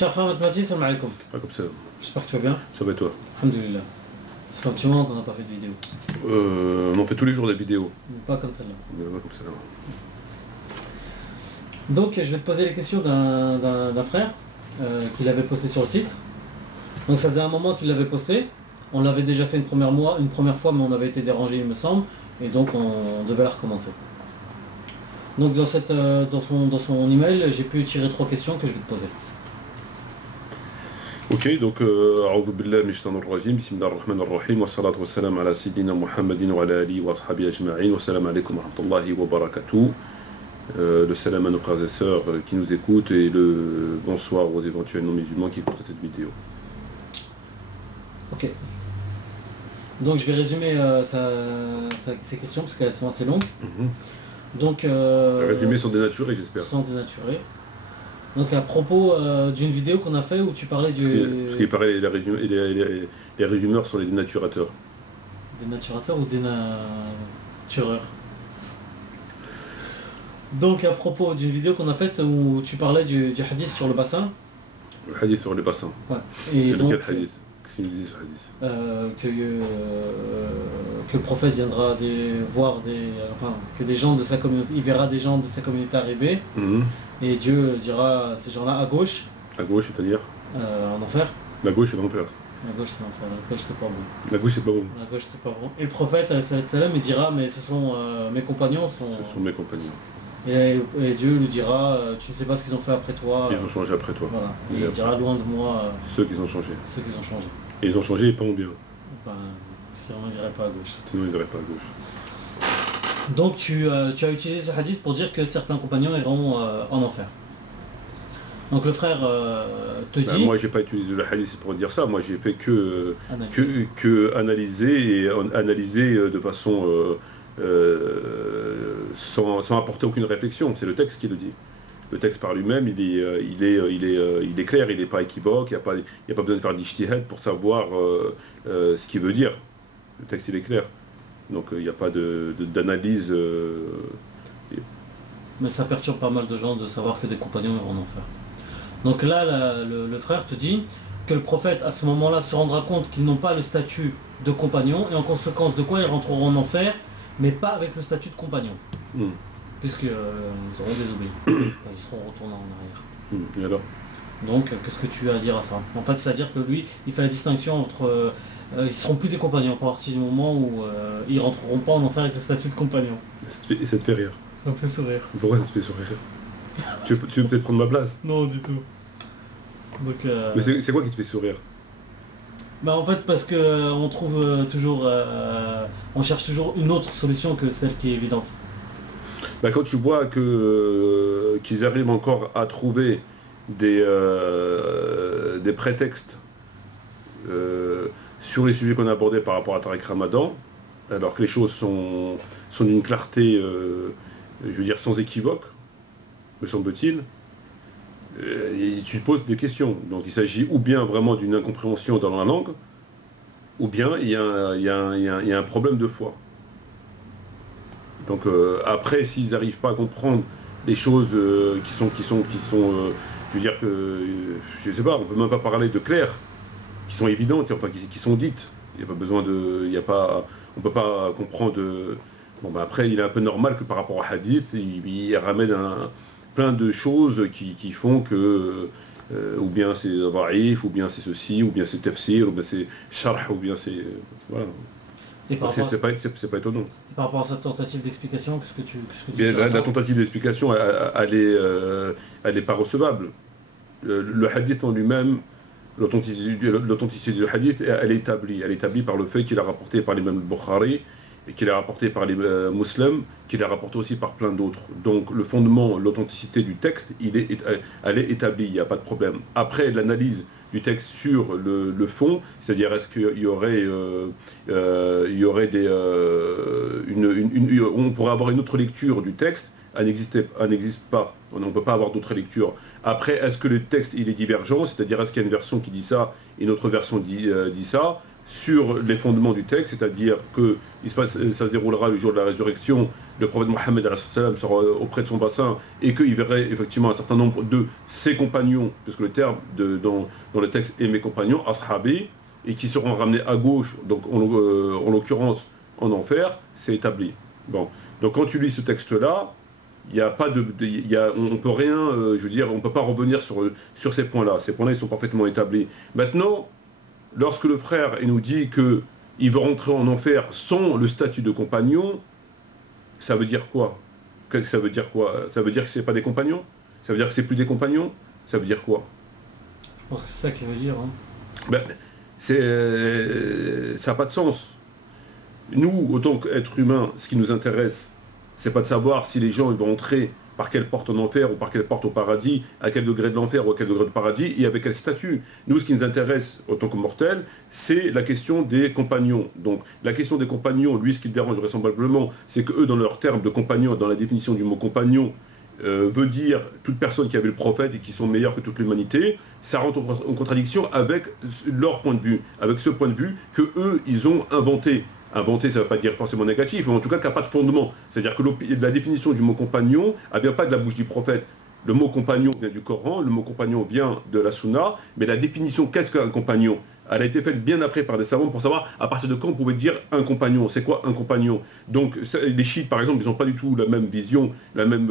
Cher frère Matmati, salam alaikum. Comme ça. J'espère que tu vas bien. Ça va et toi? Alhamdulillah. Ça fait un petit moment qu'on n'a pas fait de vidéo. On fait tous les jours des vidéos. Pas comme celle-là. Mais pas comme ça. Donc je vais te poser les questions d'un frère qu'il avait posté sur le site. Donc ça faisait un moment qu'il l'avait posté. On l'avait déjà fait une première fois, mais on avait été dérangé il me semble. Et donc on devait la recommencer. Donc dans son email, j'ai pu tirer 3 questions que je vais te poser. Ok, donc أعوذ بالله من الشيطان الرجيم بسم الله الرحمن الرحيم والصلاة والسلام على سيدنا محمد وعلى آله وأصحابه أجمعين والسلام عليكم ورحمة الله وبركاته. Le salam à nos frères et sœurs qui nous écoutent et le bonsoir aux éventuels non-musulmans qui écoutent cette vidéo. Ok. Donc je vais résumer ces questions parce qu'elles sont assez longues. Donc, Les résumés sont dénaturés, j'espère. Sont dénaturés. Donc à propos d'une vidéo qu'on a fait où tu parlais du... Parce qu'il paraît les résumeurs sont les dénaturateurs. Dénaturateurs ou dénatureurs? Donc à propos d'une vidéo qu'on a faite où tu parlais du hadith sur le bassin. Le hadith sur les bassins. Ouais. Et c'est donc, lequel hadith? Qu'est-ce qu'il nous dit ce hadith? Que le prophète viendra voir que des gens de sa communauté, il verra des gens de sa communauté arriver, et Dieu dira à ces gens-là à gauche. À gauche, c'est-à-dire en enfer. La gauche, c'est l'enfer. La gauche, c'est l'enfer. La gauche, c'est pas bon. La gauche, c'est pas bon. La gauche, c'est pas bon. Et le prophète, salam, il dira, mais ce sont mes compagnons. Ce sont mes compagnons. Et Dieu lui dira, tu ne sais pas ce qu'ils ont fait après toi. Ils ont changé après toi. Voilà. Et il dira, loin de moi. Ceux qui ont changé. Ceux qui ont changé. Et ils ont changé et pas en bien. Ben, sinon ils n'iraient pas à gauche. Sinon ils n'iraient pas à gauche. Donc tu as utilisé ce hadith pour dire que certains compagnons iront en enfer. Donc le frère te dit... Moi j'ai pas utilisé le hadith pour dire ça, moi j'ai fait que analyser de façon sans apporter aucune réflexion, c'est le texte qui le dit. Le texte par lui-même, il est clair, il n'est pas équivoque, il n'y a pas besoin de faire d'ijtihad pour savoir ce qu'il veut dire. Le texte il est clair. Donc il n'y a pas d'analyse. Mais ça perturbe pas mal de gens de savoir que des compagnons iront en enfer. Donc là, le frère te dit que le prophète, à ce moment-là, se rendra compte qu'ils n'ont pas le statut de compagnon, et en conséquence de quoi ils rentreront en enfer, mais pas avec le statut de compagnon. Puisqu'ils auront désobéi. Ils seront retournés en arrière. Et alors? Donc, qu'est-ce que tu as à dire à ça? En fait, c'est-à-dire que lui, il fait la distinction entre... ils ne seront plus des compagnons à partir du moment où ils ne rentreront pas en enfer avec le statut de compagnon. Et ça te fait rire? Ça me fait sourire. Pourquoi ça te fait sourire? Tu veux peut-être prendre ma place? Non, du tout. Donc, mais c'est quoi qui te fait sourire? Bah en fait parce que on trouve toujours... on cherche toujours une autre solution que celle qui est évidente. Bah, quand tu vois qu'ils arrivent encore à trouver des prétextes sur les sujets qu'on a abordés par rapport à Tariq Ramadan, alors que les choses sont d'une clarté, je veux dire, sans équivoque, me semble-t-il, et tu te poses des questions. Donc il s'agit ou bien vraiment d'une incompréhension dans la langue, ou bien il y a un problème de foi. Donc après, s'ils n'arrivent pas à comprendre les choses qui sont je veux dire que, je sais pas, on peut même pas parler de claires, qui sont évidentes, enfin qui sont dites. Il n'y a pas besoin de, on peut pas comprendre. Bon ben après, il est un peu normal que par rapport au hadith, il ramène plein de choses qui font que ou bien c'est da'if, ou bien c'est ceci, ou bien c'est tafsir, ou bien c'est sharh, ou bien c'est voilà. C'est pas étonnant. Et par rapport à cette tentative d'explication, qu'est-ce que tu la tentative d'explication, elle est pas recevable. Le hadith en lui-même, l'authenticité du hadith, elle est établie par le fait qu'il a rapporté par l'imam al-Bukhari, et qu'il a rapporté par les musulmans, qu'il a rapporté aussi par plein d'autres. Donc le fondement, l'authenticité du texte, elle est établie, il n'y a pas de problème. Après l'analyse du texte sur le fond, c'est-à-dire est-ce qu'il y aurait, on pourrait avoir une autre lecture du texte, elle n'existe pas, on ne peut pas avoir d'autres lectures. Après, est-ce que le texte il est divergent, c'est-à-dire est-ce qu'il y a une version qui dit ça, et une autre version dit ça, sur les fondements du texte, c'est-à-dire que ça se déroulera le jour de la résurrection, le prophète Mohammed sera auprès de son bassin et qu'il verrait effectivement un certain nombre de ses compagnons, puisque le terme dans le texte est mes compagnons, ashabi, et qui seront ramenés à gauche, donc en l'occurrence en enfer, c'est établi. Bon. Donc quand tu lis ce texte-là, il n'y a pas on peut rien, je veux dire, on ne peut pas revenir sur ces points-là. Ces points-là, ils sont parfaitement établis. Maintenant, lorsque le frère nous dit qu'il veut rentrer en enfer sans le statut de compagnon, ça veut dire quoi? Ça veut dire quoi? Ça veut dire que ce n'est pas des compagnons? Ça veut dire que c'est plus des compagnons? Ça veut dire quoi? Je pense que c'est ça qu'il veut dire. Hein. Ben, ça n'a pas de sens. Nous, autant qu'êtres humains, ce qui nous intéresse, c'est pas de savoir si les gens ils vont entrer par quelle porte en enfer ou par quelle porte au paradis, à quel degré de l'enfer ou à quel degré de paradis et avec quel statut. Nous, ce qui nous intéresse autant que mortels, c'est la question des compagnons. Donc, la question des compagnons, lui, ce qui le dérange vraisemblablement, c'est qu'eux, dans leur terme de compagnon, dans la définition du mot compagnon, veut dire toute personne qui a vu le prophète et qui sont meilleurs que toute l'humanité, ça rentre en contradiction avec leur point de vue, avec ce point de vue que eux, ils ont inventé. Inventé, ça ne veut pas dire forcément négatif, mais en tout cas qui n'a pas de fondement. C'est-à-dire que la définition du mot compagnon, elle ne vient pas de la bouche du prophète. Le mot compagnon vient du Coran, le mot compagnon vient de la Sunna, mais la définition qu'est-ce qu'un compagnon, elle a été faite bien après par des savants pour savoir à partir de quand on pouvait dire un compagnon. C'est quoi un compagnon? Donc les chiites par exemple, ils n'ont pas du tout la même vision, la même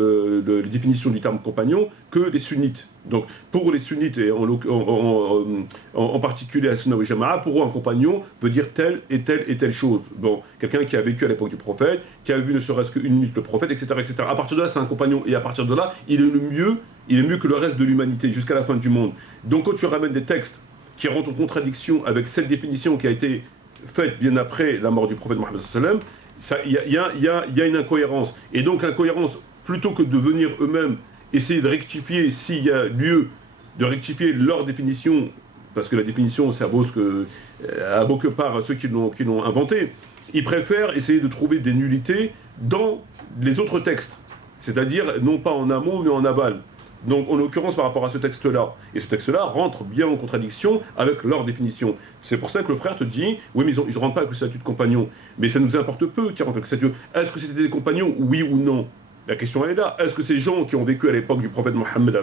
définition du terme compagnon que les sunnites. Donc pour les sunnites et en particulier à Sunna wal Jama'a, pour eux un compagnon veut dire telle et telle et telle chose. Bon, quelqu'un qui a vécu à l'époque du prophète, qui a vu ne serait-ce qu'une minute le prophète, etc., etc. À partir de là, c'est un compagnon et à partir de là, il est mieux que le reste de l'humanité jusqu'à la fin du monde. Donc quand tu ramènes des textes qui rentrent en contradiction avec cette définition qui a été faite bien après la mort du prophète Mohammed sallam, il y a une incohérence. Et donc l'incohérence, plutôt que de venir eux-mêmes essayer de rectifier s'il y a lieu de rectifier leur définition, parce que la définition, ça vaut à vaut que par ceux qui l'ont inventé, ils préfèrent essayer de trouver des nullités dans les autres textes, c'est-à-dire non pas en amont mais en aval. Donc en l'occurrence par rapport à ce texte-là, et ce texte-là rentre bien en contradiction avec leur définition. C'est pour ça que le frère te dit, oui mais ils ne rentrent pas avec le statut de compagnon, mais ça nous importe peu qui rentrent avec le statut. Est-ce que c'était des compagnons, oui ou non? La question elle est là. Est-ce que ces gens qui ont vécu à l'époque du prophète Mohammed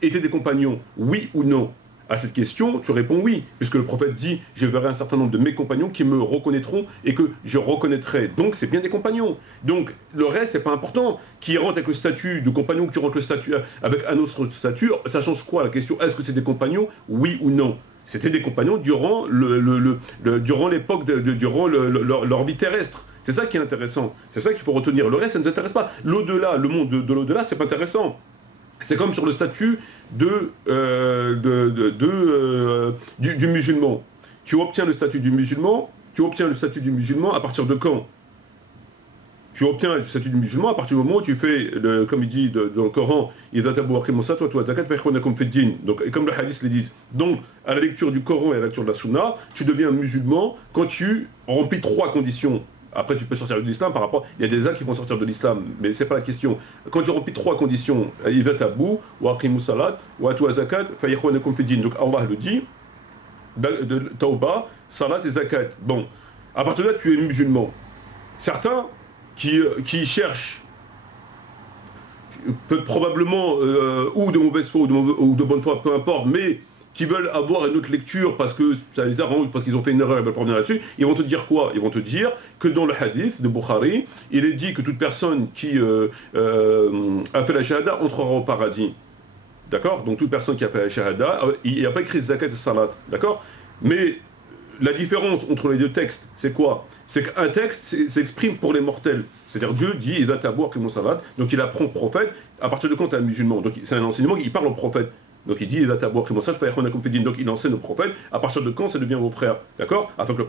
étaient des compagnons, oui ou non? À cette question, tu réponds oui, puisque le prophète dit « Je verrai un certain nombre de mes compagnons qui me reconnaîtront et que je reconnaîtrai. » Donc c'est bien des compagnons. Donc le reste, c'est pas important. Qui rentre avec le statut de compagnon, qui rentre le statut avec un autre statut, ça change quoi? La question, est-ce que c'est des compagnons, oui ou non? C'était des compagnons durant l'époque, durant leur vie terrestre. C'est ça qui est intéressant. C'est ça qu'il faut retenir. Le reste, ça ne nous intéresse pas. L'au-delà, le monde de l'au-delà, c'est pas intéressant. C'est comme sur le statut du musulman. Tu obtiens le statut du musulman, à partir de quand? Tu obtiens le statut du musulman à partir du moment où tu fais, comme il dit dans le Coran, donc, comme le hadith le dit. Donc, à la lecture du Coran et à la lecture de la Sunna, tu deviens musulman quand tu remplis 3 conditions. Après, tu peux sortir de l'islam par rapport... Il y a des actes qui vont sortir de l'islam, mais ce n'est pas la question. Quand tu remplis 3 conditions, donc Allah le dit, de Tauba, Salat et Zakat. Bon, à partir de là, tu es musulman. Certains qui cherchent probablement ou de mauvaise foi ou de bonne foi, peu importe, mais qui veulent avoir une autre lecture parce que ça les arrange, parce qu'ils ont fait une erreur et veulent revenir là-dessus, ils vont te dire quoi? Ils vont te dire que dans le hadith de Bukhari, il est dit que toute personne qui a fait la shahada entrera au paradis. D'accord? Donc toute personne qui a fait la shahada, il n'y a pas écrit zakat et salat. D'accord? Mais la différence entre les deux textes, c'est quoi? C'est qu'un texte s'exprime pour les mortels. C'est-à-dire Dieu dit il va t'abour donc il apprend au prophète à partir de quand tu es un musulman. Donc c'est un enseignement qui parle au prophète. Donc il dit il va t'abour donc il enseigne au prophète à partir de quand ça devient vos frères. D'accord? Afin que le